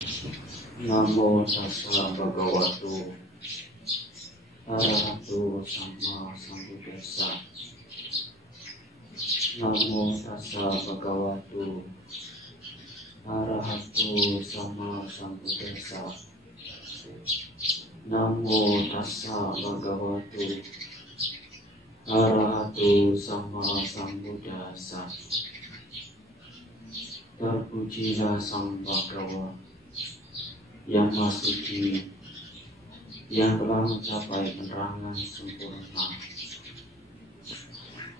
Namo tassa bhagavato arahato sama sambuddhassa. Namo tassa bhagavato arahato sama sambuddhassa. Namo tassa bhagavato arahato sama sambuddhassa. Terpujilah Sang Bhagawa yang Maha Suci, yang telah mencapai penerangan sempurna.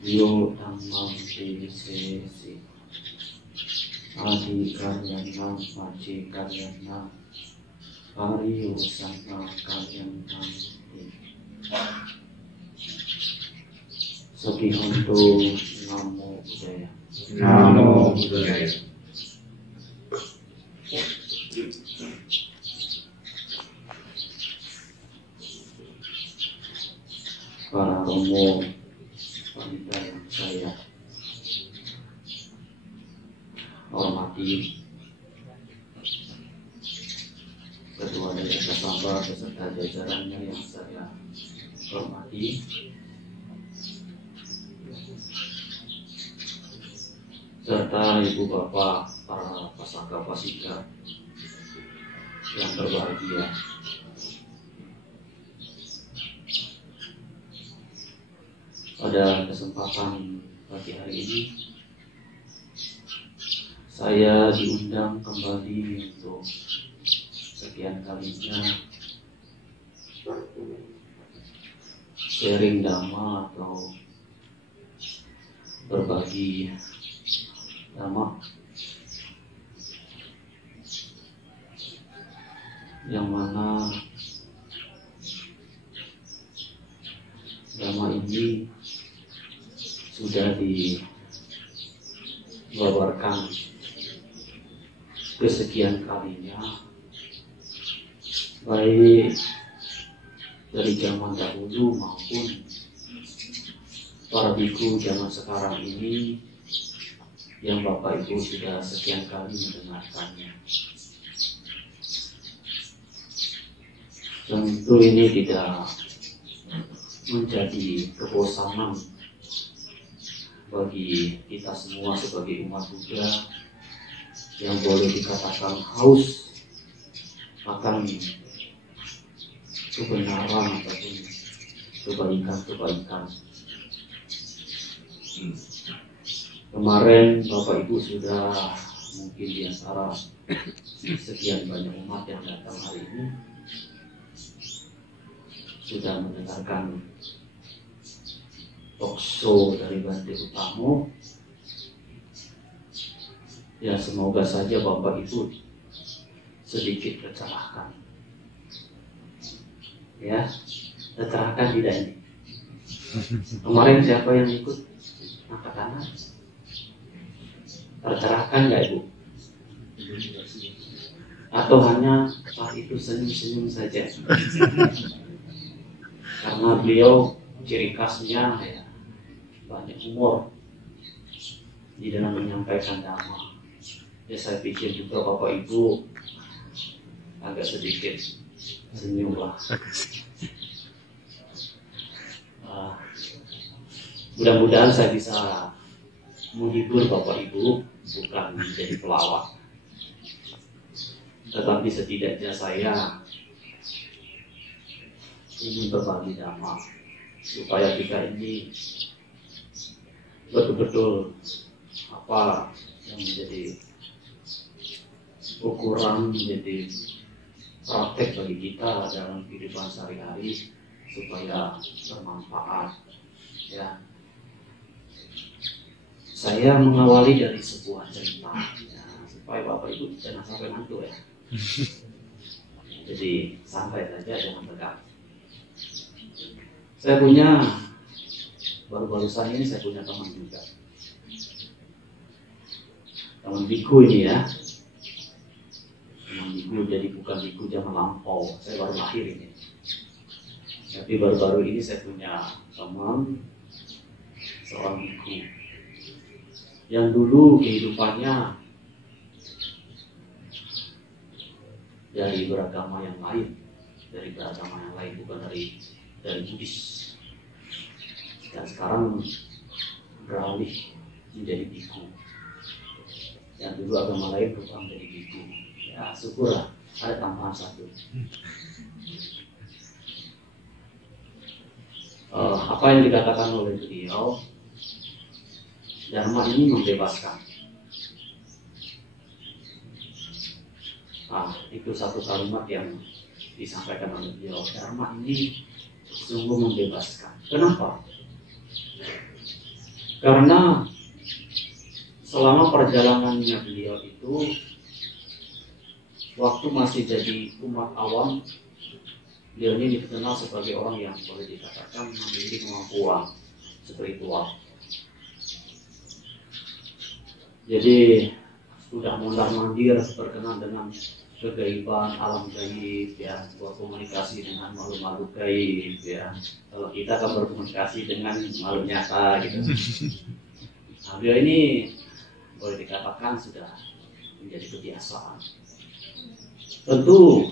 Yo Dhammam Sesi Adi Karyana Maji Karyana Pariyo Sama Karyana. Sakihanto Namo Buddhaya. Namo Buddhaya. Para romo wanita yang saya hormati, Ketua dari Kasamba beserta jajarannya yang saya hormati, serta ibu bapak para pasaka pasika yang berbahagia. Pada kesempatan pagi hari ini, saya diundang kembali untuk sekian kalinya sharing dhamma atau berbagi dhamma, yang mana dhamma ini sudah dibabarkan kesekian kalinya, baik dari zaman dahulu maupun para biku zaman sekarang ini yang Bapak Ibu sudah sekian kali mendengarkannya. Tentu ini tidak menjadi kebosanan bagi kita semua sebagai umat Buddha yang boleh dikatakan haus akan kebenaran ataupun kebaikan-kebaikan. Kemarin Bapak Ibu sudah mungkin di antara sekian banyak umat yang datang hari ini sudah mendengarkan talkshow dari Bante Utamo. Ya, semoga saja Bapak Ibu sedikit tercerahkan. Ya, tercerahkan tidak ini? Kemarin siapa yang ikut? Angkat tangan. Tercerahkan nggak Ibu? Atau hanya Pak itu senyum-senyum saja? Karena beliau ciri khasnya ya banyak humor di dalam menyampaikan dhamma. Ya, saya pikir juga Bapak Ibu agak sedikit senyum lah. Mudah-mudahan saya bisa menghibur Bapak Ibu, bukan menjadi pelawak, tetapi setidaknya saya ingin berbagi dhamma supaya kita ini betul-betul apa yang menjadi ukuran, menjadi praktek bagi kita dalam kehidupan sehari-hari supaya bermanfaat. Ya, saya mengawali dari sebuah cerita ya, supaya Bapak Ibu jangan sampai ngantuk ya. Jadi santai saja, jangan tegang. Saya punya baru-barusan ini saya punya teman juga, teman biku ini ya, teman biku, jadi bukan biku zaman lampau, saya baru lahir ini. Tapi baru-baru ini saya punya teman seorang biku yang dulu kehidupannya dari beragama yang lain, bukan dari Buddhis. Dan sekarang beralih menjadi biku. Yang dulu agama lain berubah menjadi biku. Ya syukurlah ada tambahan satu. Apa yang dikatakan oleh beliau, Dharma ini membebaskan. Itu satu kalimat yang disampaikan oleh beliau. Dharma ini sungguh membebaskan. Kenapa? Karena selama perjalanannya beliau itu, waktu masih jadi umat awam, beliau ini dikenal sebagai orang yang boleh dikatakan memiliki kemampuan spiritual. Jadi sudah mondar-mandir berkenan dengan kegaiban alam gaib, ya, berkomunikasi dengan makhluk-makhluk gaib, ya. Kalau kita kan berkomunikasi dengan makhluk nyata gitu. Nah, beliau ini boleh dikatakan sudah menjadi kebiasaan. Tentu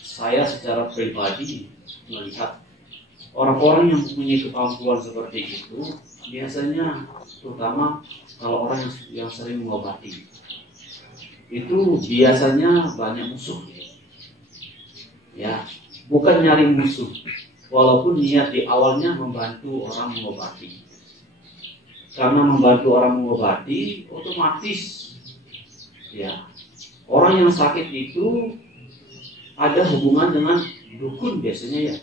saya secara pribadi melihat orang-orang yang mempunyai kemampuan seperti itu biasanya, terutama kalau orang yang sering mengobati, itu biasanya banyak musuh, ya, bukan nyari musuh, walaupun niat di awalnya membantu orang mengobati. Karena membantu orang mengobati, otomatis, ya, orang yang sakit itu ada hubungan dengan dukun biasanya, ya,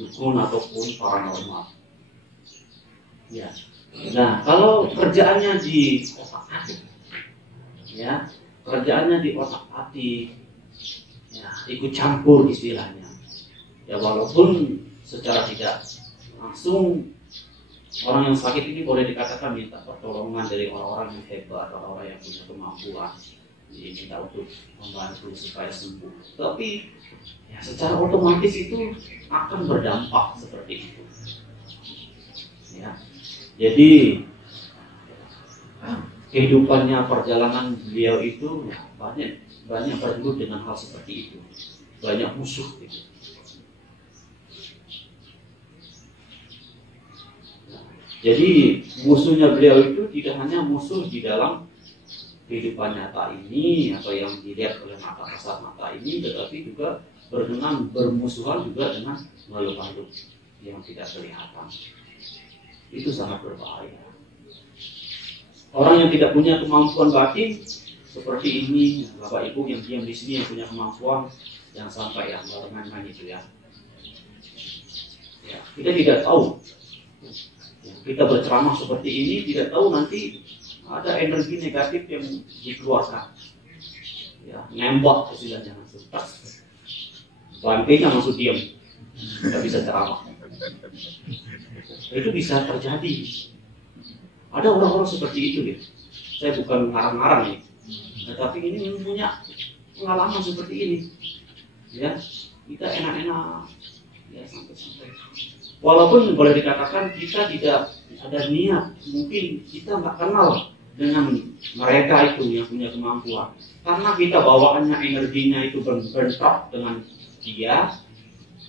dukun ataupun paranormal. Ya, nah kalau kerjaannya di otak atik, ya, kerjaannya di otak atik, ya, ikut campur istilahnya, ya, walaupun secara tidak langsung orang yang sakit ini boleh dikatakan minta pertolongan dari orang-orang yang hebat, orang-orang yang punya kemampuan, diminta untuk membantu supaya sembuh. Tapi ya, secara otomatis itu akan berdampak seperti itu. Ya, jadi kehidupannya, perjalanan beliau itu banyak bergelut dengan hal seperti itu, banyak musuh gitu. Jadi musuhnya beliau itu tidak hanya musuh di dalam kehidupan nyata ini atau yang dilihat oleh mata kasat mata ini, tetapi juga bermusuhan juga dengan makhluk-makhluk yang tidak kelihatan. Itu sangat berbahaya. Orang yang tidak punya kemampuan batin seperti ini, Bapak Ibu yang diam di sini yang punya kemampuan, yang sampai yang main-main itu, ya. Ya, kita tidak tahu. Kita berceramah seperti ini, tidak tahu nanti ada energi negatif yang dikeluarkan, ya, nembak istilahnya langsung, bantainya langsung diam, nggak bisa ceramah. Itu bisa terjadi. Ada orang-orang seperti itu, ya. Saya bukan ngarang-ngarang, ya, tetapi ini punya pengalaman seperti ini, ya. Kita enak-enak, ya, santai-santai. Walaupun boleh dikatakan kita tidak ada niat, mungkin kita nggak kenal dengan mereka itu yang punya kemampuan. Karena kita bawaannya energinya itu bentrok dengan dia,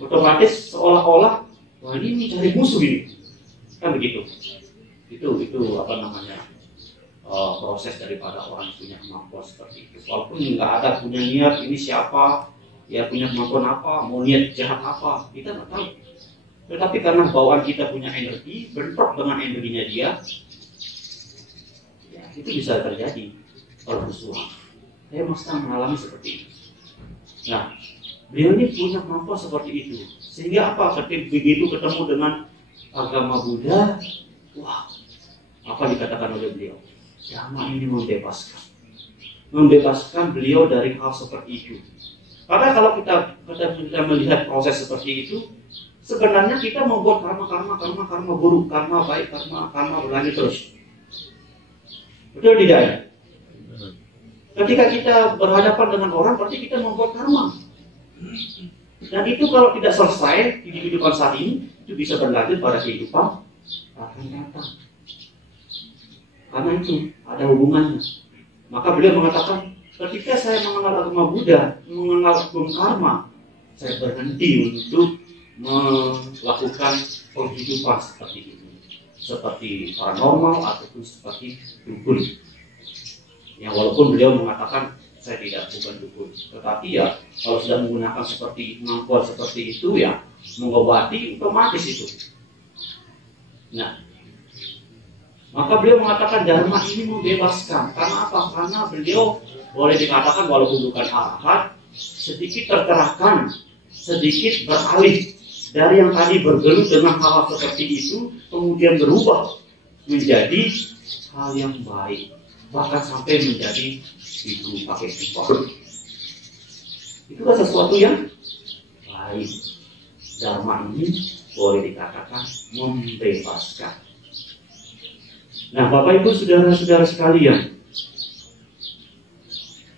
otomatis seolah-olah, wah ini mencari musuh ini, kan begitu. Itu apa namanya, proses daripada orang yang punya kemampuan seperti itu. Walaupun nggak ada punya niat ini siapa, ya punya kemampuan apa, mau niat jahat apa, kita nggak tahu. Tetapi karena bawaan kita punya energi, bentrok dengan energinya dia, ya, itu bisa terjadi permusuhan. Saya masih mengalami seperti itu. Nah, beliau ini punya kemampuan seperti itu. Sehingga apa? Ketika begitu ketemu dengan agama Buddha, wah, apa dikatakan oleh beliau? Dhamma ini membebaskan. Membebaskan beliau dari hal seperti itu. Karena kalau kita melihat proses seperti itu, sebenarnya kita membuat karma buruk, karma baik, karma berlanjut terus. Betul tidak ya? Ketika kita berhadapan dengan orang, berarti kita membuat karma. Dan itu kalau tidak selesai di kehidupan saat ini, itu bisa berlanjut pada kehidupan akan datang. Karena itu ada hubungannya. Maka beliau mengatakan, ketika saya mengenal agama Buddha, mengenal hukum karma, saya berhenti untuk melakukan penghidupan seperti itu, seperti paranormal ataupun seperti dukun. Yang walaupun beliau mengatakan saya bukan dukun, tetapi ya kalau sudah menggunakan seperti kemampuan seperti itu ya mengobati otomatis itu. Nah, maka beliau mengatakan dharma ini membebaskan. Karena apa? Karena beliau boleh dikatakan walaupun bukan arahat, sedikit tercerahkan, sedikit beralih dari yang tadi bergelut dengan hal seperti itu, kemudian berubah menjadi hal yang baik, bahkan sampai menjadi ibu pakai sifat. Itu kan sesuatu yang baik. Dharma ini boleh dikatakan membebaskan. Nah, Bapak Ibu saudara-saudara sekalian,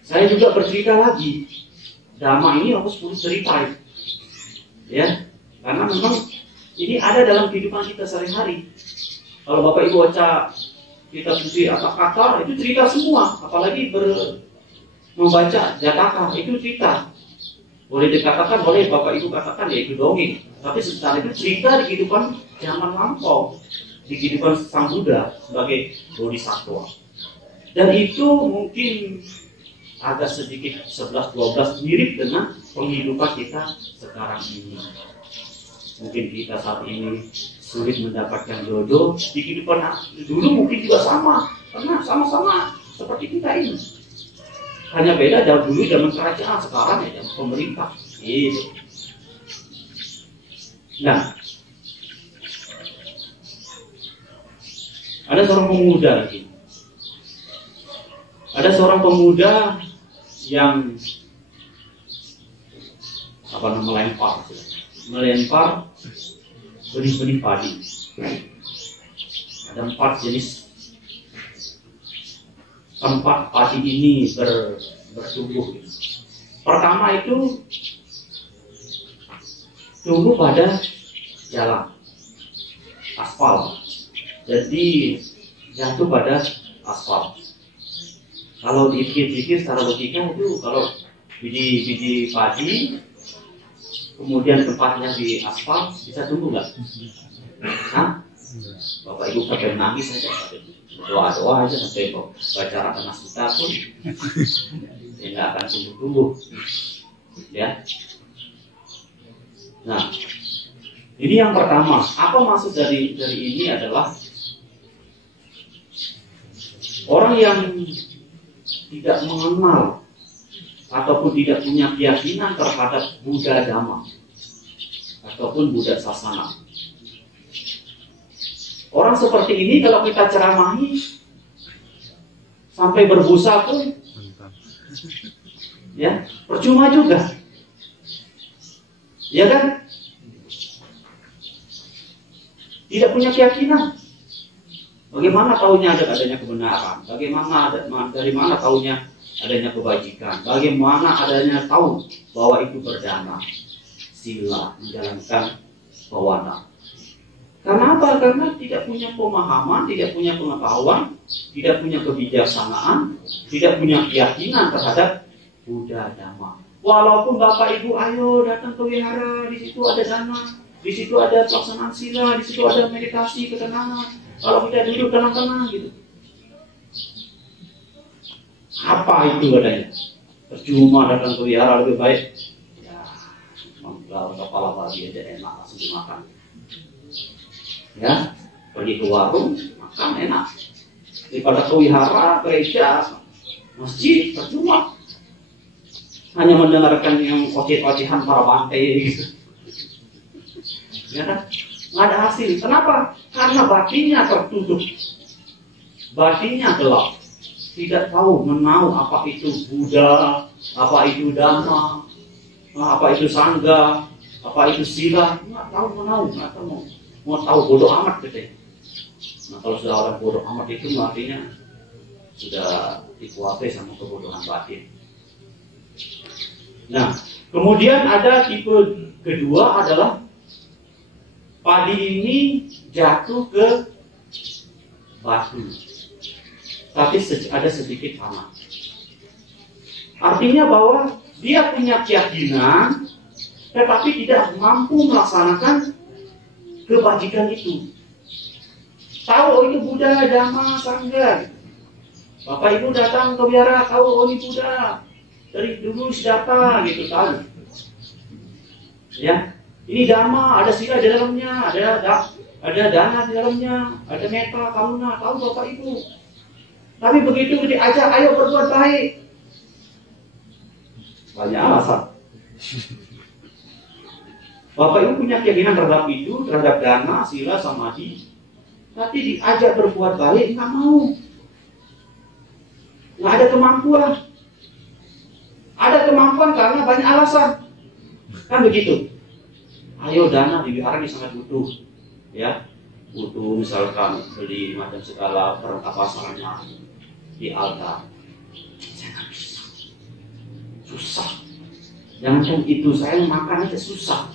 saya juga bercerita lagi. Dhamma ini harus perlu cerita, ya, karena memang ini ada dalam kehidupan kita sehari-hari. Kalau Bapak Ibu baca kitab suci kata-kata itu cerita semua, apalagi membaca Jataka itu cerita. Boleh dikatakan, boleh Bapak Ibu katakan ya itu dongeng, tapi secara itu cerita di kehidupan zaman lampau, di kehidupan Sang Buddha sebagai Bodhisattva. Dan itu mungkin agak sedikit 11-12 mirip dengan penghidupan kita sekarang ini. Mungkin kita saat ini sulit mendapatkan jodoh, di kehidupan dulu mungkin juga sama, karena sama-sama seperti kita ini. Hanya beda dulu zaman kerajaan, sekarang ya zaman pemerintah. Gitu. Nah, ada seorang pemuda lagi. Ada seorang pemuda yang melempar benih-benih padi. Ada 4 jenis tempat padi ini bertumbuh. Pertama itu tumbuh pada jalan aspal, jadi jatuh pada aspal. Kalau dipikir-pikir secara logika itu kalau biji padi kemudian tempatnya di aspal bisa tumbuh nggak? Hah? Bapak Ibu sampai menangis saja, doa-doa aja sampai baca Ratana Sutta pun ya nggak akan tumbuh-tumbuh, ya. Nah, ini yang pertama. Apa maksud dari ini adalah orang yang tidak mengenal ataupun tidak punya keyakinan terhadap Buddha Dhamma ataupun Buddha Sasana. Orang seperti ini kalau kita ceramahi sampai berbusa pun ya percuma juga. Ya kan? Tidak punya keyakinan. Bagaimana tahunya adanya kebenaran? Dari mana tahunya adanya kebajikan? Bagaimana adanya tahu bahwa itu berdana, sila, menjalankan bawana? Karena apa? Karena tidak punya pemahaman, tidak punya pengetahuan, tidak punya kebijaksanaan, tidak punya keyakinan terhadap Buddha Dhamma. Walaupun Bapak Ibu ayo datang ke wihara, di situ ada dana, di situ ada pelaksanaan sila, di situ ada meditasi, ketenangan. Kalau kita duduk tenang-tenang gitu. Apa itu katanya? Percuma datang ke wihara, lebih baik ya menggelar kepala babi aja enak langsung dimakan. Ya, pergi ke warung makan enak. Daripada ke wihara, gereja, masjid percuma. Hanya mendengarkan yang oceh-ocehan para bantai gitu. Ya kan? Nggak ada hasil. Kenapa? Karena batinnya tertutup, batinnya gelap, tidak tahu menahu apa itu Buddha, apa itu Dhamma, apa itu Sangha, apa itu sila. Nggak tahu menahu, nggak tahu mau tahu, bodoh amat gitu. Nah, kalau sudah orang bodoh amat itu artinya sudah dikuasai sama kebodohan batin. Nah, kemudian ada tipe kedua adalah padi ini jatuh ke batu, tapi ada sedikit tanah. Artinya bahwa dia punya keyakinan, tetapi tidak mampu melaksanakan kebajikan itu. Tahu oh itu Buddha, Dhamma, Sangha. Bapak Ibu datang ke wihara, tahu oh ini Buddha. Dari dulu Siddhartha gitu tahu. Ya, ini Dhamma, ada sila di dalamnya, ada dana di dalamnya, ada metta, karuna, tahu Bapak Ibu. Tapi begitu diajak, ayo berbuat baik, banyak alasan. Bapak Ibu punya keyakinan terhadap itu, terhadap dana, sila, samadhi, tapi diajak berbuat baik nggak mau, nggak ada kemampuan. Ada kemampuan karena banyak alasan, kan begitu. Ayo dana di wihara ini sangat butuh, ya, butuh misalkan beli macam segala perlengkapan sarana di altar. Saya nggak bisa, susah. Jangan itu, saya makan aja susah.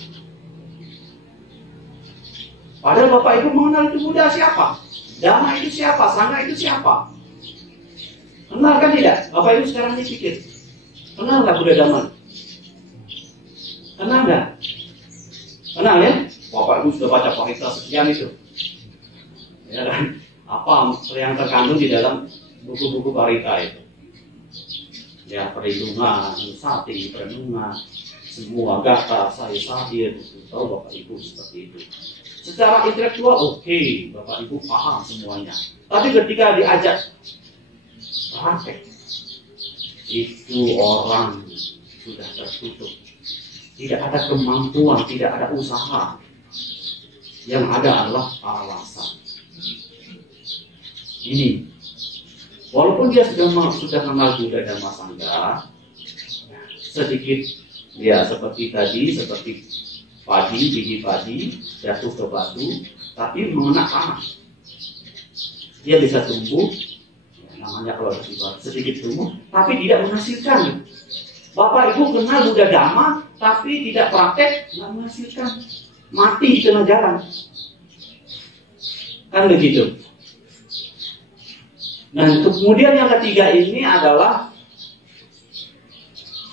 Padahal Bapak Ibu mengenal itu Buddha siapa, Dhamma itu siapa, Sangha itu siapa. Kenal kan tidak? Bapak Ibu sekarang ini pikir, kenal nggak Buddha Dhamma? Kenal nggak? Kenal ya? Bapak Ibu sudah baca parita sekian itu, ya kan? Apa yang terkandung di dalam buku-buku parita itu? Ya, perlindungan, sati, perenungan, semua gata, saya, tahu Bapak Ibu seperti itu. Secara intelektual oke, Bapak Ibu paham semuanya. Tapi ketika diajak praktek, itu orang sudah tertutup. Tidak ada kemampuan, tidak ada usaha. Yang ada adalah alasan. Ini, walaupun dia sudah kenal Buddha dan Sangha, sedikit ya seperti tadi, seperti biji padi jatuh ke batu, tapi mengena tanah. Dia bisa tumbuh, ya, namanya kalau sedikit tumbuh, tapi tidak menghasilkan. Bapak Ibu kenal Buddha Dhamma, tapi tidak praktek, nggak menghasilkan, mati di tengah jalan. Kan begitu. Nah, kemudian yang ketiga ini adalah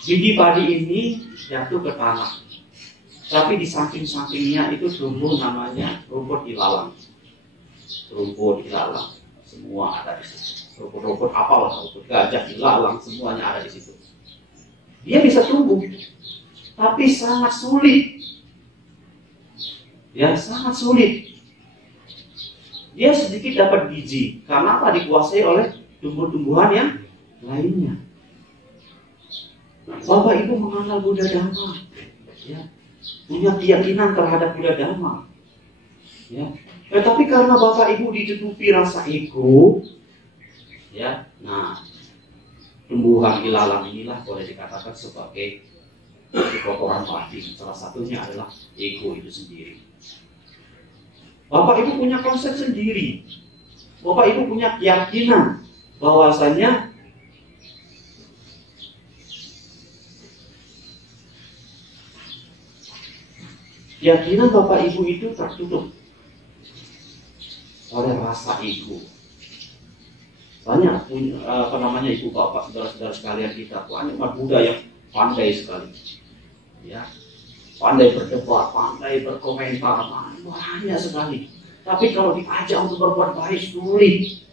biji padi ini jatuh ke tanah. Tapi di samping-sampingnya itu tumbuh namanya rumput ilalang. Rumput ilalang, semua ada di situ. Rumput-rumput apalah, rumput gajah, ilalang, semuanya ada di situ. Dia bisa tumbuh, tapi sangat sulit. Ya, sangat sulit. Dia sedikit dapat biji, karena apa? Dikuasai oleh tumbuh-tumbuhan yang lainnya. Bapak Ibu mengenal Buddha Dhamma, ya, punya keyakinan terhadap Buddha Dhamma, ya. Tetapi karena Bapak Ibu ditutupi rasa ego, ya, nah tumbuhan ilalang inilah boleh dikatakan sebagai kotoran batin. Salah satunya adalah ego itu sendiri. Bapak Ibu punya konsep sendiri. Bapak Ibu punya keyakinan bahwasanya keyakinan Bapak Ibu itu tertutup oleh rasa ego. Banyak punya ibu bapak, saudara-saudara sekalian kita, banyak umat Buddha yang pandai sekali, ya, pandai berdebat, pandai berkomentar, banyak sekali. Tapi kalau diajak untuk berbuat baik sulit.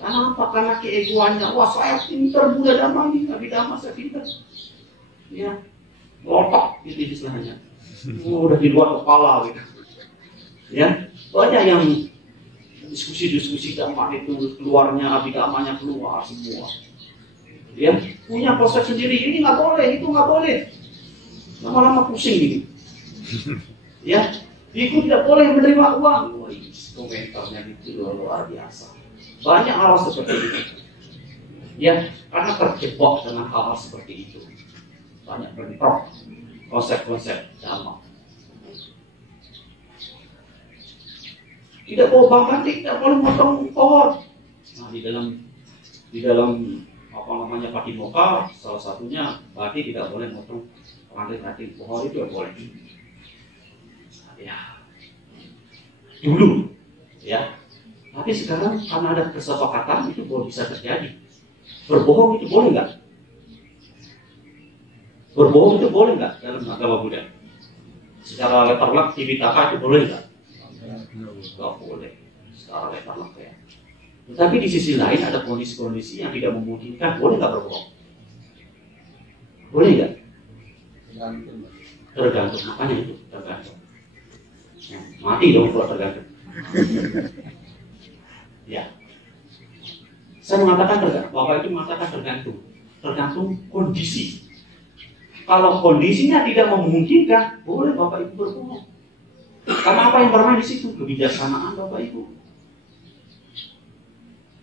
Kenapa? Karena keegoannya. Wah, saya pintar Buddha Dhamma ini, Nabi Dhamma saya pintar. Ya, lotok gitu istilahnya. Udah di luar kepala gitu. Ya, banyak yang diskusi Dhamma itu keluarnya abidamanya keluar semua. Ya, punya konsep sendiri. Ini nggak boleh, itu nggak boleh. Lama-lama pusing gitu. Ya, itu tidak boleh menerima uang. Wah, komentarnya itu luar biasa. Banyak hal seperti itu. Ya, karena terjebak dengan hal-hal seperti itu. Banyak bentrok konsep-konsep Dhamma. Tidak boleh, bahkan tidak boleh motong pohon. Nah, di dalam apa namanya Patimokkha, salah satunya berarti tidak boleh motong ranting-ranting pohon itu, tidak boleh. Ya, dulu, ya. Tapi sekarang karena ada kesepakatan itu boleh bisa terjadi. Berbohong itu boleh nggak? Berbohong itu boleh nggak dalam agama Buddha? Secara letterlek di Pitaka itu boleh nggak? Nggak boleh. Secara letterlek ya. Tetapi di sisi lain ada kondisi-kondisi yang tidak memungkinkan, boleh nggak berbohong? Boleh nggak? Tergantung, makanya itu tergantung. Ya, mati dong kalau tergantung. Ya, saya mengatakan tergantung. Bapak itu mengatakan tergantung kondisi. Kalau kondisinya tidak memungkinkan, boleh Bapak Ibu berbohong. Karena apa yang bermain di situ? Kebijaksanaan Bapak Ibu.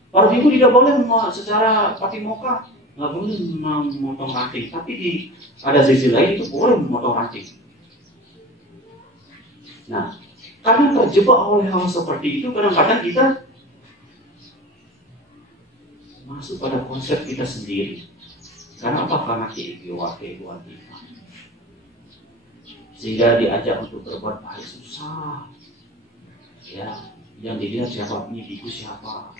Bapak Ibu tidak boleh secara patimokkha, nggak boleh memotong ranting. Tapi ada sisi lain itu boleh memotong ranting. Nah, karena terjebak oleh hal seperti itu, kadang-kadang kita masuk pada konsep kita sendiri. Karena apa? Karena keegoan kita. Sehingga diajak untuk berbuat baik susah. Ya, yang dilihat siapa, ini biku siapa,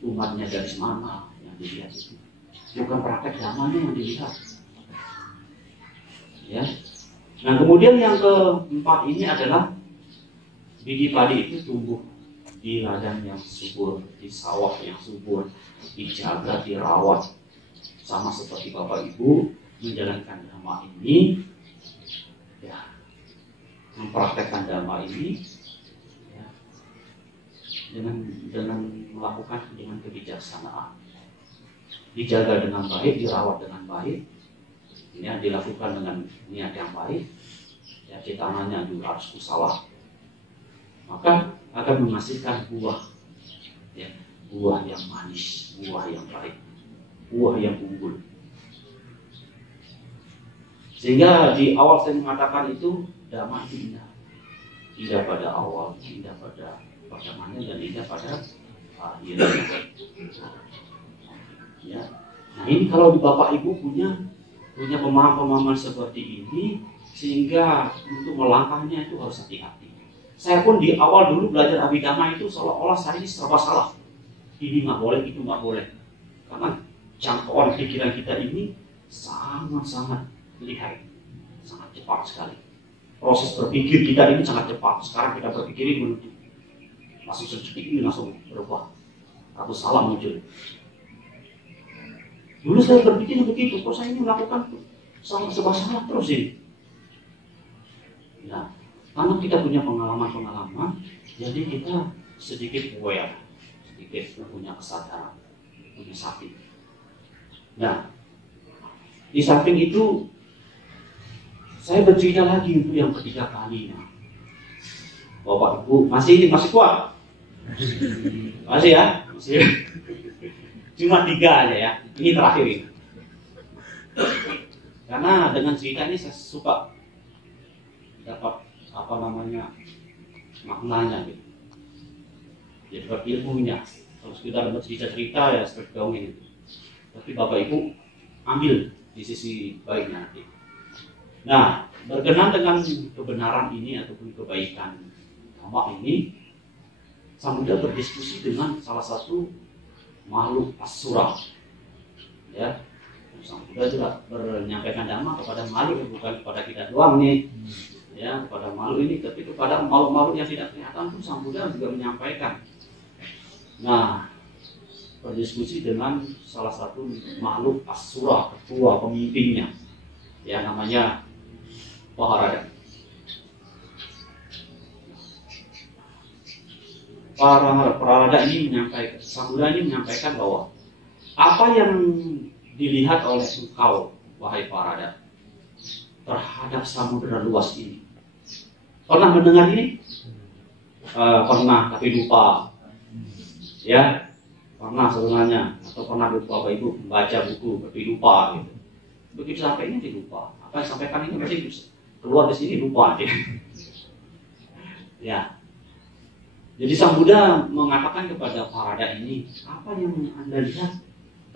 umatnya dari mana yang dilihat itu. Bukan praktek zamannya yang dilihat. Ya. Nah, kemudian yang keempat ini adalah biji padi itu tumbuh di ladang yang subur, di sawah yang subur, dijaga, dirawat. Sama seperti Bapak Ibu menjalankan dhamma ini, ya, mempraktekkan dhamma ini, ya, dengan melakukan dengan kebijaksanaan, dijaga dengan baik, dirawat dengan baik, ini dilakukan dengan niat yang baik, ya, citangannya juga harus usaha, maka akan menghasilkan buah, ya, buah yang manis, buah yang baik, buah yang unggul. Sehingga di awal saya mengatakan itu dhamma itu indah. Indah pada awal, indah pada perjalanannya, dan indah pada akhirnya. Ya. Nah, ini kalau di Bapak Ibu punya pemahaman seperti ini, sehingga untuk melangkahnya itu harus hati-hati. Saya pun di awal dulu belajar Abhidhamma itu seolah-olah saya ini serba salah. Ini nggak boleh, itu nggak boleh. Karena jangkauan pikiran kita ini sangat-sangat lihai, sangat cepat sekali. Proses berpikir kita ini sangat cepat. Sekarang kita berpikir menuju, langsung sedetik ini langsung berubah, atau salah muncul. Dulu saya berpikir begitu, kok saya ini melakukan serba salah terus ini. Ya, karena kita punya pengalaman, jadi kita sedikit aware, sedikit punya kesadaran, punya sakti. Nah, di samping itu saya bercerita lagi untuk yang ketiga kalinya. Bapak Ibu masih kuat? Masih ya? Masih. Cuma 3 aja ya. Ini terakhir ini. Karena dengan cerita ini saya suka dapat maknanya gitu. Jadi dapat ilmunya. Kalau kita dapat cerita ya seperti dongeng itu. Tapi Bapak Ibu ambil di sisi baiknya nanti. Nah, berkenan dengan kebenaran ini ataupun kebaikan dhamma ini, Sang Buddha berdiskusi dengan salah satu makhluk asura. Ya, Sang Buddha juga menyampaikan dhamma kepada makhluk, bukan kepada kita doang nih. Ya, kepada makhluk ini, tapi kepada makhluk-makhluk yang tidak kelihatan pun Sang Buddha juga menyampaikan. Nah, berdiskusi dengan salah satu makhluk asura, ketua pemimpinnya, ya, namanya Parada. Parada ini menyampaikan, Sang Buddha ini menyampaikan bahwa apa yang dilihat oleh engkau, wahai Parada, terhadap samudera luas ini. Pernah mendengar ini? Pernah, tapi lupa. Ya, pernah sebenarnya, atau pernah Bapak Ibu membaca buku tapi lupa gitu. Begitu sampai ini lupa. Apa yang sampaikan ini masih keluar di sini lupa dia. Ya. Jadi Sang Buddha mengatakan kepada Parada ini, apa yang Anda lihat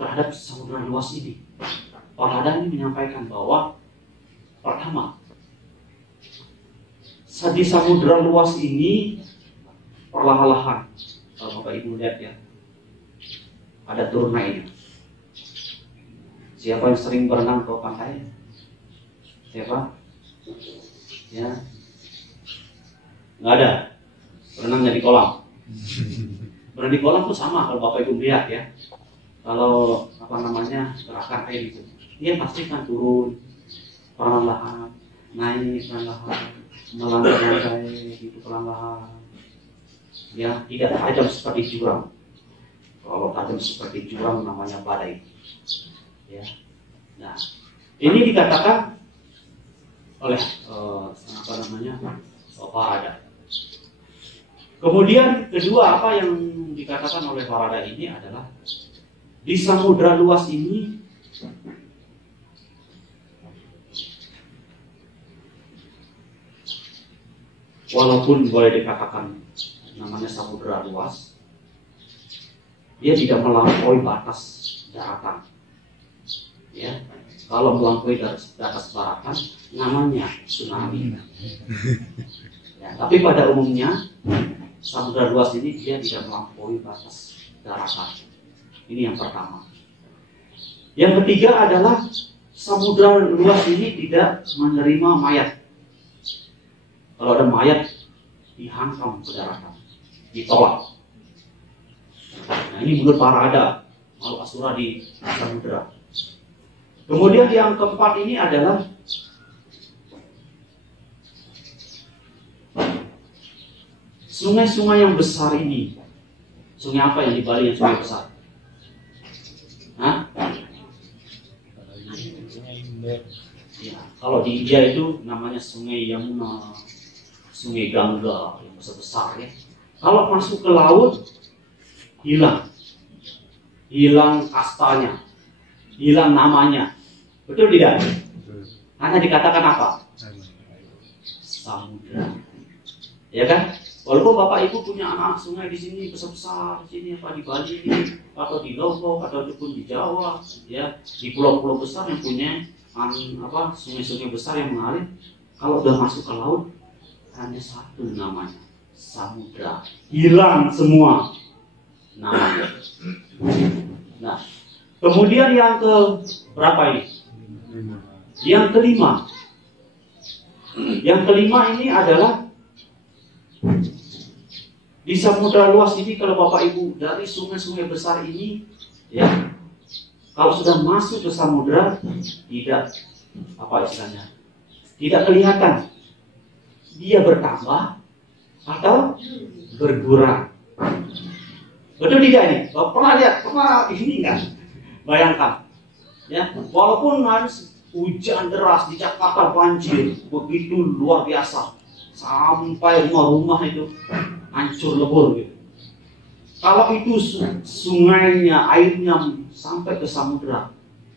terhadap samudera luas ini? Parada ini menyampaikan bahwa pertama, di samudera luas ini perlahan-lahan, kalau Bapak Ibu lihat ya, ada turnanya. Siapa yang sering berenang ke pantai? Siapa? Ya, nggak ada. Renangnya di kolam. Berenang di kolam tuh sama kalau Bapak Ibu lihat ya. Kalau gerakan air itu, dia pasti kan turun perlahan-lahan, naik perlahan-lahan, melandai gitu perlahan-lahan. Ya, tidak tajam seperti jurang. Kalau tajam seperti jurang namanya badai. Ya. Nah, ini dikatakan oleh Faraday. Kemudian kedua apa yang dikatakan oleh Faraday ini adalah di samudra luas ini walaupun boleh dikatakan namanya samudra luas, dia tidak melampaui batas daratan. Ya, kalau melampaui batas daratan namanya tsunami. Ya, tapi pada umumnya samudra luas ini dia tidak melampaui batas daratan. Ini yang pertama. Yang ketiga adalah samudra luas ini tidak menerima mayat. Kalau ada mayat dihantam ke daratan, ditolak. Nah, ini menurut Faraday, makhluk Asura di samudra. Kemudian yang keempat ini adalah sungai-sungai yang besar ini. Sungai apa yang di Bali yang sungai besar? Hah? Ya, kalau di India itu namanya Sungai Yamuna, Sungai Gangga yang besar-besar ya. Kalau masuk ke laut hilang kastanya, hilang namanya. Betul tidak? Hanya dikatakan apa? Samudra. Ya kan? Walaupun Bapak Ibu punya anak sungai di sini besar-besar, di sini apa di Bali ini, atau di Lombok, ataupun di Jawa, ya di pulau-pulau besar yang punya sungai-sungai besar yang mengalir, kalau udah masuk ke laut hanya satu namanya, samudra, hilang semua namanya. Nah, kemudian yang ke berapa ini? Yang kelima. Yang kelima ini adalah di samudra luas ini, kalau Bapak Ibu dari sungai-sungai besar ini, ya, kalau sudah masuk ke samudra tidak tidak kelihatan dia bertambah atau berkurang. Betul tidak ini? Bapak pernah lihat? Pernah ini kan? Bayangkan, ya, walaupun harus hujan deras di Jakarta banjir begitu luar biasa sampai rumah-rumah itu hancur lebur gitu. Kalau itu sungainya, airnya sampai ke samudra,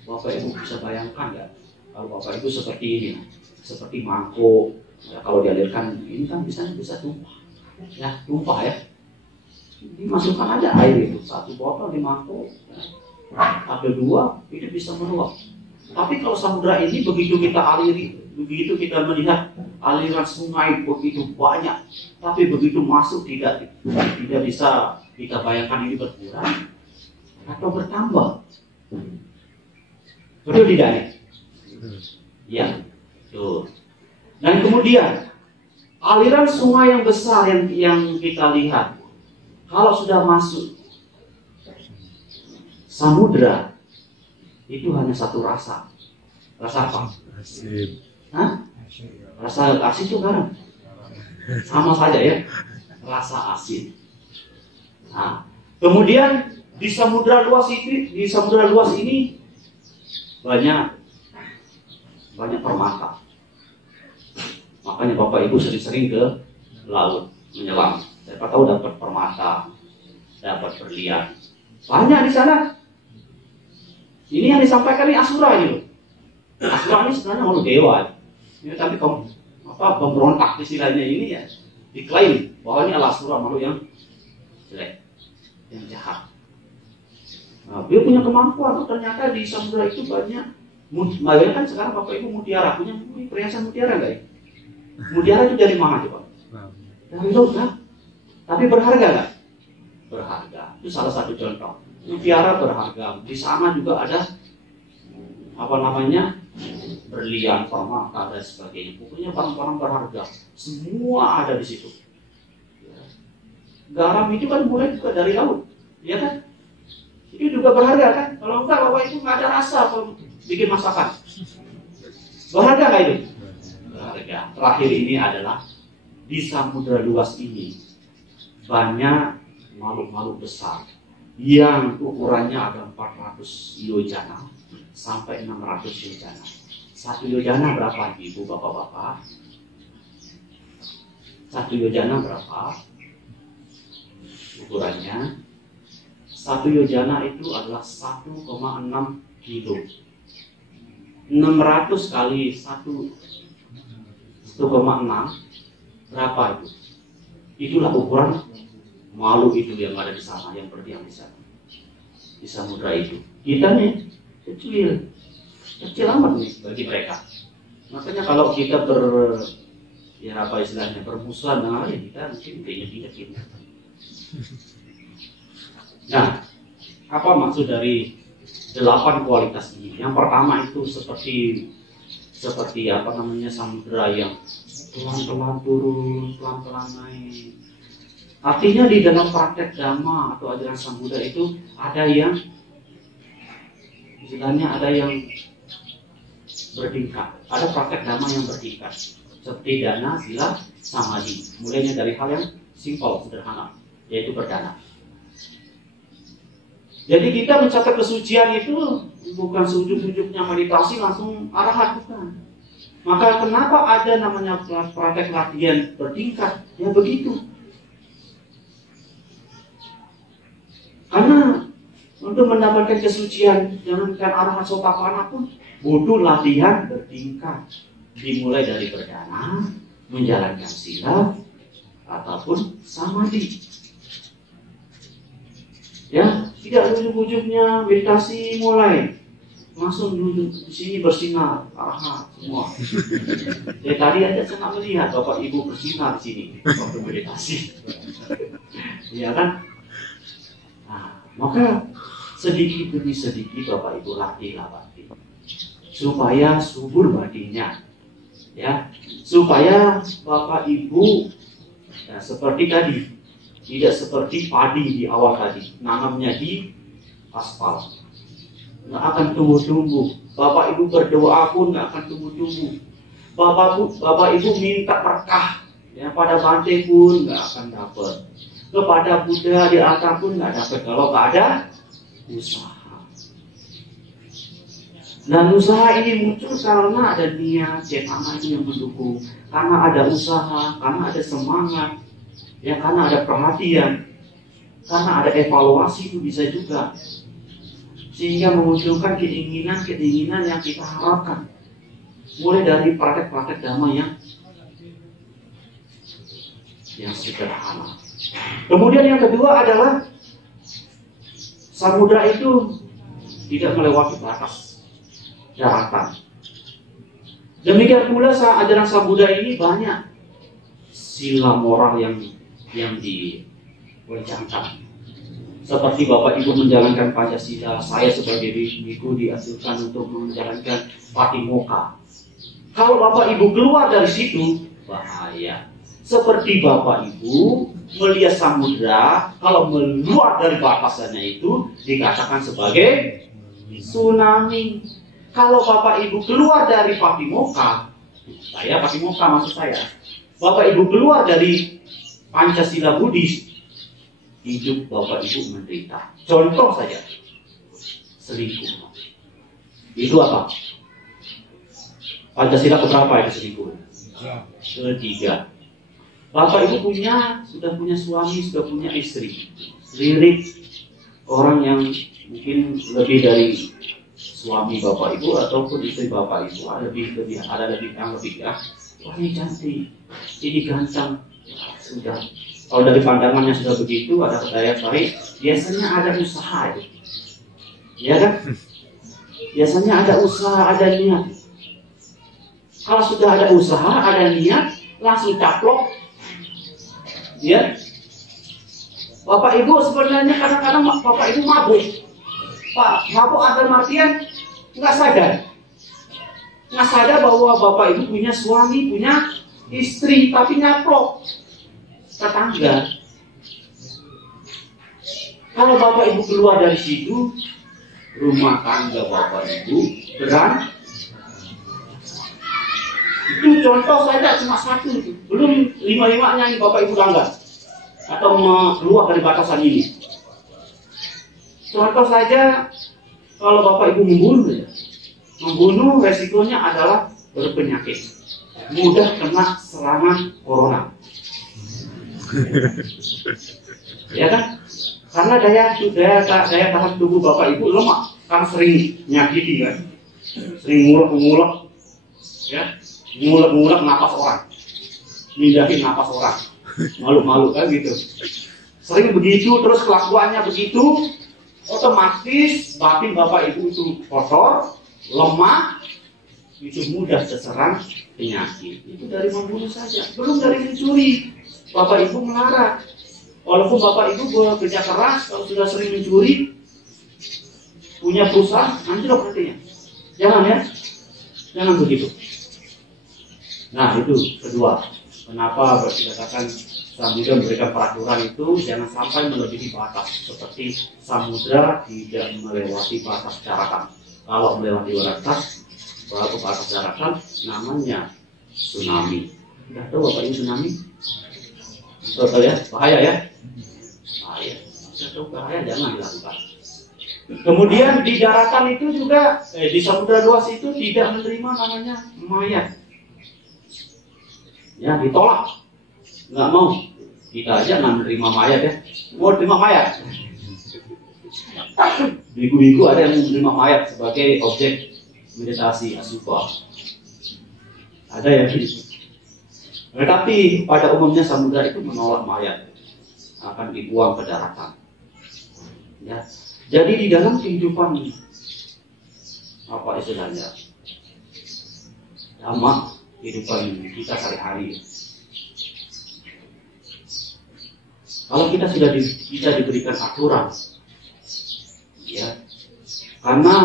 Bapak Ibu bisa bayangkan ya, kalau Bapak Ibu seperti ini, seperti mangkuk, ya, kalau dialirkan ini kan bisa tumpah, ya tumpah ya. Dimasukkan aja air itu, satu botol di mangkuk, ya. Ada dua, itu bisa meluap. Tapi kalau samudra ini begitu kita aliri, begitu kita melihat aliran sungai begitu banyak, tapi begitu masuk tidak bisa kita bayangkan ini berkurang atau bertambah. Betul tidak nih? Ya, betul. Dan kemudian aliran sungai yang besar yang kita lihat, kalau sudah masuk samudra itu hanya satu rasa. Rasa apa? Asin. Hah? Rasa asin itu garam. Sama saja ya. Rasa asin. Nah, kemudian di samudra luas ini banyak permata. Makanya Bapak Ibu sering-sering ke laut menyelam. Siapa tahu dapat permata, dapat berlian. Banyak di sana. Ini yang disampaikan ini Asura ini. Asura ini sebenarnya makhluk dewa. Ya, tapi pemberontak istilahnya ini ya diklaim bahwa ini adalah Asura, makhluk yang jelek, yang jahat. Nah, dia punya kemampuan. Ternyata di samudra itu banyak kan sekarang Bapak Ibu mutiara punya perhiasan mutiara nggak ya? Mutiara itu dari mana coba? Dari laut kan? Tapi berharga nggak? Berharga. Itu salah satu contoh. Mutiara berharga. Di sana juga ada apa namanya, berlian, permata dan sebagainya. Pokoknya barang-barang berharga semua ada di situ. Garam itu kan mulai juga dari laut, ya kan? Itu juga berharga kan? Kalau enggak, Bapak itu nggak ada rasa kalau bikin masakan. Berharga nggak itu? Berharga. Terakhir ini adalah di samudra luas ini banyak makhluk-makhluk besar yang ukurannya ada 400 yojana sampai 600 yojana. 1 yojana berapa, Ibu, Bapak-bapak? 1 yojana berapa ukurannya? 1 yojana itu adalah 1,6 kilo. 600 kali 1,6 berapa itu? Itulah ukuran makhluk itu yang ada di sana, yang berdiam di sana, di samudra itu. Kita nih kecil amat nih bagi mereka. Makanya kalau kita bermusuhan dengan kita mungkin tidak kita. Nah, apa maksud dari 8 kualitas ini? Yang pertama itu seperti apa namanya, samudra yang pelan-pelan turun, pelan-pelan naik. Artinya di dalam praktek dhamma atau ajaran Sambuddha itu ada yang istilahnya ada yang bertingkat. Ada praktek dhamma yang bertingkat. Seperti dana, sila, samadhi. Mulainya dari hal yang simpel, sederhana, yaitu berdana. Jadi kita mencapai kesucian itu bukan seujung-ujungnya meditasi langsung arahat, bukan. Maka kenapa ada namanya praktek latihan bertingkat? Ya begitu. Karena untuk mendapatkan kesucian, jangankan arahat sotapanna pun butuh latihan bertingkat. Dimulai dari berdana, menjalankan sila, ataupun samadhi. Ya, tidak ujung-ujungnya meditasi mulai langsung duduk di sini bersinar, arahat semua. Dari tadi aja saya nggak melihat Bapak Ibu bersinar di sini waktu meditasi. Iya kan? Nah, maka sedikit demi sedikit Bapak Ibu latih supaya subur badinya, ya, supaya Bapak Ibu ya, seperti tadi, tidak seperti padi di awal tadi, nanamnya di aspal, nggak akan tumbuh-tumbuh. Bapak Ibu berdoa pun nggak akan tumbuh-tumbuh. Bapak Ibu minta berkah, ya, pada Bante pun nggak akan dapat. Kepada Buddha di altar pun nggak dapat kalau nggak ada usaha. Dan usaha ini muncul karena ada niat, cetana itu yang mendukung. Karena ada usaha, karena ada semangat, ya, karena ada perhatian, karena ada evaluasi itu bisa juga. Sehingga memunculkan keinginan-keinginan yang kita harapkan. Mulai dari praktek-praktek dhamma yang sederhana. Kemudian yang kedua adalah samudra itu tidak melewati batas daratan. Demikian pula ajaran Sambuddha ini banyak sila moral yang diwencangkan. Seperti Bapak Ibu menjalankan Pancasila, saya sebagai biku diaturkan untuk menjalankan Patimokkha. Kalau Bapak Ibu keluar dari situ, bahaya. Seperti Bapak Ibu melihat samudra, kalau keluar dari batasannya itu dikatakan sebagai tsunami. Kalau Bapak Ibu keluar dari Patimokkha, Patimokkha maksud saya, Bapak Ibu keluar dari Pancasila Buddhis, hidup Bapak Ibu menderita. Contoh saja, selingkuh. Itu apa? Pancasila keberapa itu selingkuh? Ketiga. Bapak Ibu sudah punya suami, sudah punya istri. Lirik orang yang mungkin lebih dari suami Bapak Ibu ataupun istri Bapak Ibu, ada lebih ya. Wah, ini cantik, ini ganteng. Sudah. Kalau dari pandangannya sudah begitu, ada daya tarik, biasanya ada usaha itu. Ya kan? Biasanya ada usaha, ada niat. Kalau sudah ada usaha, ada niat, langsung caplok. Ya, Bapak Ibu sebenarnya kadang-kadang Bapak Ibu mabuk. Mabuk ada artian nggak sadar. nggak sadar bahwa bapak ibu punya suami, punya istri, tapi nyaplok tetangga. Kalau bapak ibu keluar dari situ, rumah tangga bapak ibu berantakan. Itu contoh saja cuma satu, belum lima-limanya yang bapak ibu langgar atau keluar dari batasan ini. Contoh saja, kalau bapak ibu membunuh resikonya adalah berpenyakit, mudah kena serangan corona. Ya kan? Karena daya tahan tubuh bapak ibu lemah, kan sering nyakiti kan, sering ngulek-ngulek, ya, ngulek-ngulek napas orang, mindahin napas orang, malu-malu kan gitu. Sering begitu, terus kelakuannya begitu, otomatis batin bapak ibu itu kotor, lemah, itu mudah terserang penyakit. Itu dari membunuh saja, belum dari mencuri. Bapak ibu melarang. Walaupun bapak ibu bekerja keras, kalau sudah sering mencuri, punya perusahaan, nanti loh artinya. Jangan ya, jangan begitu. Nah itu kedua, kenapa dikatakan samudra memberikan peraturan itu jangan sampai melebihi batas, seperti samudra tidak melewati batas daratan. Kalau melewati batas, daratan namanya tsunami. Sudah tahu apa ini tsunami? Betul ya, bahaya ya. Bahaya. Sudah tahu bahaya, jangan dilakukan. Kemudian di daratan itu juga, di samudra luas itu tidak menerima namanya mayat. Ya, ditolak. Nggak mau. Kita aja nggak menerima mayat ya. Mau terima mayat. Biku-biku ada yang menerima mayat sebagai objek meditasi asupa. Ada yang gitu. Tetapi pada umumnya samudra itu menolak mayat, akan dibuang ke daratan. Ya. Jadi di dalam kehidupan apa istilahnya, dhamma, kehidupan kita sehari-hari. Kalau kita sudah bisa diberikan aturan, ya, karena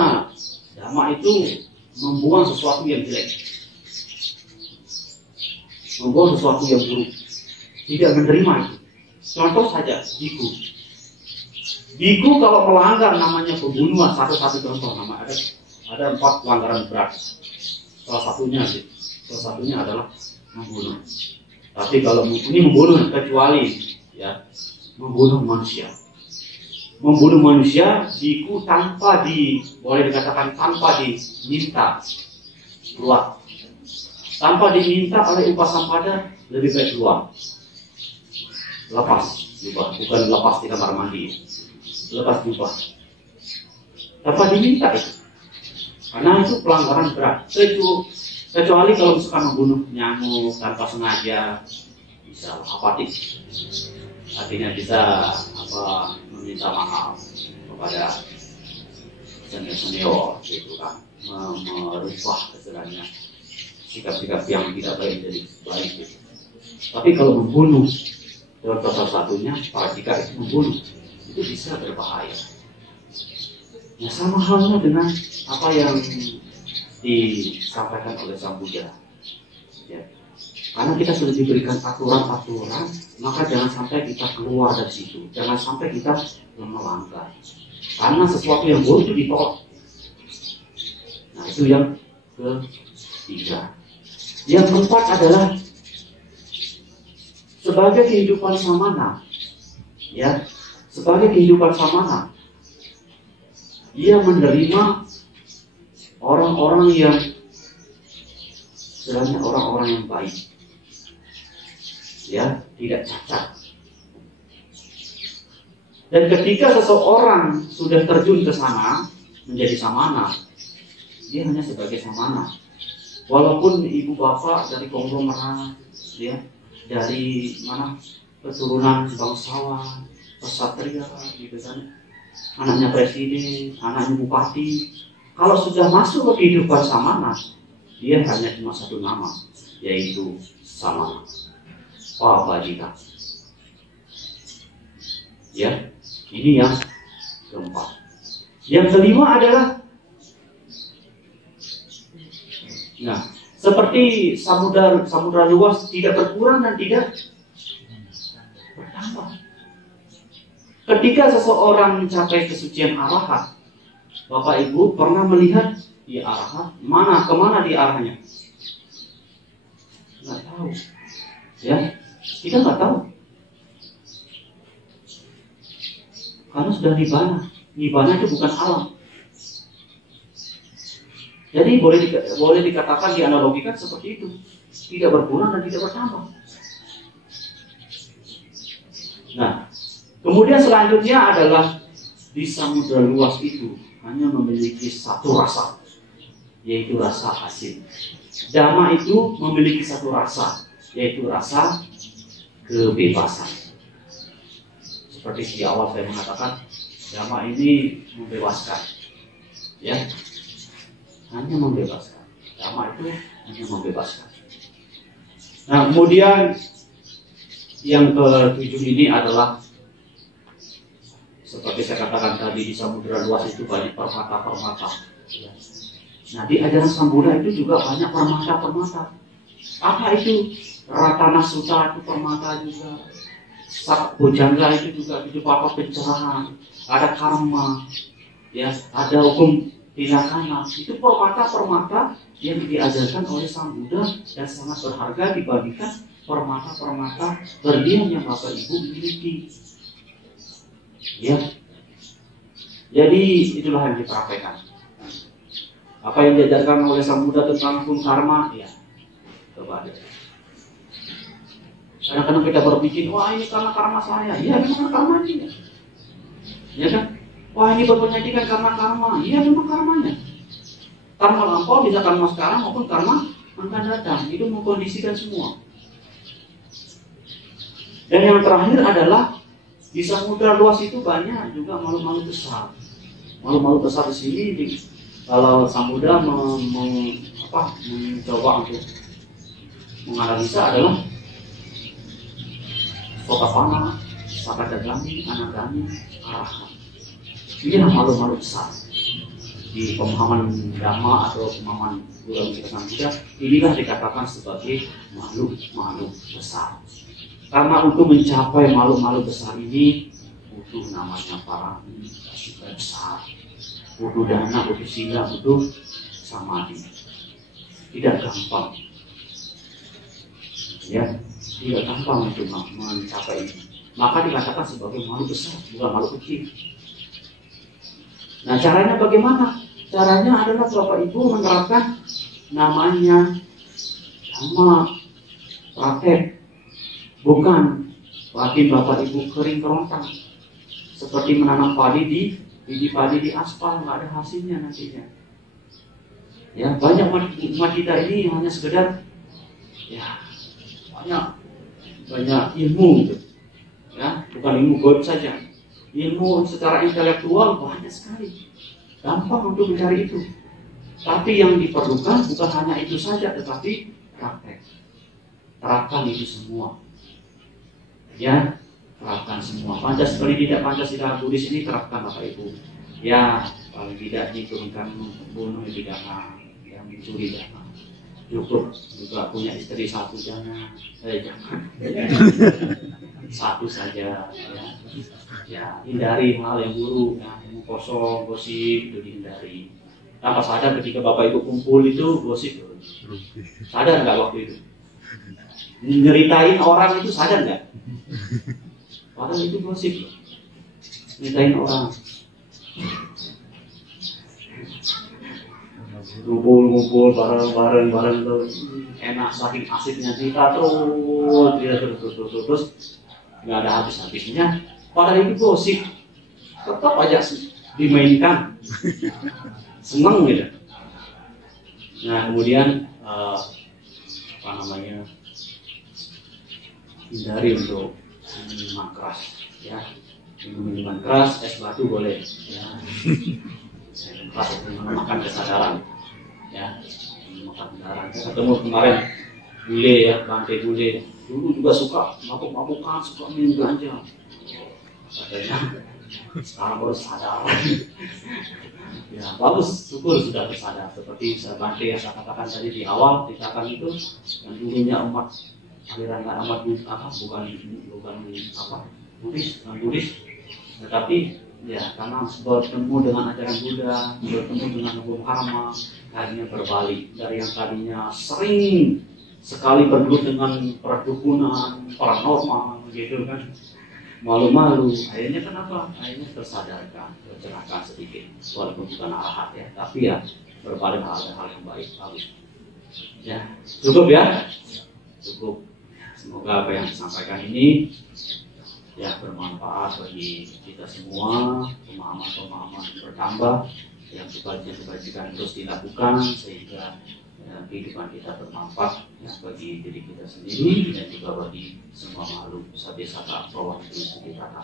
dhamma itu membuang sesuatu yang jelek, membuang sesuatu yang buruk, tidak menerima itu. Contoh saja, biku. Biku kalau melanggar namanya pembunuhan, satu-satu contoh nama ada 4 pelanggaran berat. Salah satunya adalah membunuh. Tapi kalau ini membunuh kecuali ya membunuh manusia. Membunuh manusia, biku boleh dikatakan tanpa diminta keluar. Tanpa diminta oleh upasampada, lebih baik keluar. Lepas jubah, bukan lepas di kamar mandi. Lepas jubah. Tanpa diminta itu. Karena itu pelanggaran berat. Kecuali kalau misalkan membunuh nyamuk tanpa sengaja, bisa apatis. Artinya bisa meminta maaf kepada senior gitu kan, merubah istilahnya sikap-sikap yang tidak baik menjadi baik gitu. Tapi kalau membunuh, contoh salah satunya jika itu membunuh, itu bisa berbahaya. Ya sama halnya dengan apa yang disampaikan oleh Sang Buddha. Ya. Karena kita sudah diberikan aturan-aturan, maka jangan sampai kita keluar dari situ. Jangan sampai kita melanggar. Karena sesuatu yang buruk itu ditolak. Nah itu yang ketiga. Yang keempat adalah sebagai kehidupan samana, ya, sebagai kehidupan samana, ia menerima orang-orang yang istilahnya orang-orang yang baik, ya, tidak cacat. Dan ketika seseorang sudah terjun ke sana menjadi samana, dia hanya sebagai samana. Walaupun ibu bapak dari konglomerat, ya, dari mana keturunan bangsawan, kesatria, gitu kan, anaknya presiden, anaknya bupati, kalau sudah masuk ke kehidupan samana, dia hanya cuma satu nama, yaitu samana, pabajika. Ya, ini yang keempat. Yang kelima adalah Nah, seperti samudra luas tidak berkurang dan tidak bertambah. Ketika seseorang mencapai kesucian arahat, Bapak Ibu pernah melihat di arahat kemana di arahnya? Nggak tahu, ya, kita nggak tahu, karena sudah nibana. Nibana itu bukan alam. Jadi boleh dikatakan, dianalogikan seperti itu, tidak berkurang dan tidak bertambah. Nah, kemudian selanjutnya adalah di samudra luas itu hanya memiliki satu rasa, yaitu rasa asin. Dhamma itu memiliki satu rasa, yaitu rasa kebebasan. Seperti di awal saya mengatakan, Dhamma ini membebaskan, ya, hanya membebaskan. Dhamma itu hanya membebaskan. Nah, kemudian yang ketujuh ini adalah seperti saya katakan tadi, di samudra luas itu banyak permata-permata. Nah, di ajaran Sambuddha itu juga banyak permata-permata. Apa itu? Ratana Sutta itu permata juga. Bojangga itu juga apa pencerahan. Ada karma, ya, ada hukum tinakana. Itu permata-permata yang diajarkan oleh Sang Buddha dan sangat berharga dibandingkan permata-permata berdiam yang Bapak Ibu miliki. Ya, jadi itulah yang dipraktekkan. Apa yang diajarkan oleh Sang Buddha tentang hukum karma, ya, coba aja. Kadang-kadang kita berpikir, wah ini karena karma saya, iya memang karmanya, ya kan? Wah ini berpenyakitan karena karma, iya memang karmanya. Karma lampau bisa karma sekarang maupun karma akan datang, itu mengkondisikan semua. Dan yang terakhir adalah di samudra luas itu banyak juga makhluk-makhluk besar. Makhluk-makhluk besar di sini, kalau Sambuddha mencoba untuk menganalisa adalah Sotapanna, Sakadagami, Anagami, Arahat. Inilah makhluk-makhluk besar. Di pemahaman Dhamma atau pemahaman Buddha Sambuddha, inilah dikatakan sebagai makhluk-makhluk besar. Karena untuk mencapai makhluk-makhluk besar ini butuh namanya parami, juga besar, butuh dana, butuh sila, butuh samadhi. Tidak gampang, ya, tidak gampang untuk mencapai ini. Maka dikatakan sebagai makhluk besar, bukan makhluk kecil. Nah, caranya bagaimana? Caranya adalah Bapak Ibu menerapkan namanya Dhamma praktek. Bukan bikin Bapak Ibu kering kerontang seperti menanam padi biji padi di aspal, nggak ada hasilnya nantinya. Ya, banyak umat kita ini hanya sekedar, ya, banyak ilmu gitu. Ya, bukan ilmu gaib saja. Ilmu secara intelektual banyak sekali. Gampang untuk mencari itu. Tapi yang diperlukan bukan hanya itu saja, tetapi praktek. Terapkan itu semua. Ya, terapkan semua. Pancasila tidak Pancasila Buddhis ini terapkan Bapak Ibu. Ya, paling tidak diturunkan membunuh pidana, yang mencuri jangan. Cukup juga punya istri satu jangan. Jangan. Satu saja. Ya, hindari hal yang buruk, yang kosong, gosip itu dihindari. Tanpa sadar ketika Bapak Ibu kumpul itu gosip. Sadar nggak waktu itu? Nyeritain orang itu sadar nggak? Padahal itu gosip. Nyeritain orang. Ngumpul bareng tuh enak, saking asiknya cerita terus nggak ada habis-habisnya. Padahal itu gosip. Tetap aja dimainkan. Seneng gitu. Nah, kemudian hindari untuk minuman keras, ya. Minuman keras, es batu boleh, ya. Keras untuk melemahkan kesadaran, ya. Melemahkan kesadaran. Saya ketemu kemarin bule, ya, Bante bule. Dulu juga suka mabuk-mabukan, suka minum ganja. Katanya sekarang baru sadar. Ya bagus, syukur sudah bersadar. Seperti Bante yang saya katakan tadi di awal dikatakan itu, yang dulunya umat aliran amat bukan apa Buddhis, tetapi ya karena bertemu dengan ajaran Buddha, bertemu dengan Buddha Dharma, akhirnya berbalik dari yang tadinya sering sekali bergelut dengan perdukunan, paranormal gitu kan, malu-malu, akhirnya kenapa? Akhirnya tersadarkan, tercerahkan sedikit, walaupun bukan arahat ya, tapi ya berbalik hal yang baik, bagus. Ya cukup ya, cukup. Semoga apa yang disampaikan ini ya bermanfaat bagi kita semua, pemahaman-pemahaman bertambah, yang kebajikan terus dilakukan sehingga ya, kehidupan kita bermanfaat ya, bagi diri kita sendiri dan juga bagi semua makhluk sabya saka bawah di sekitar kita.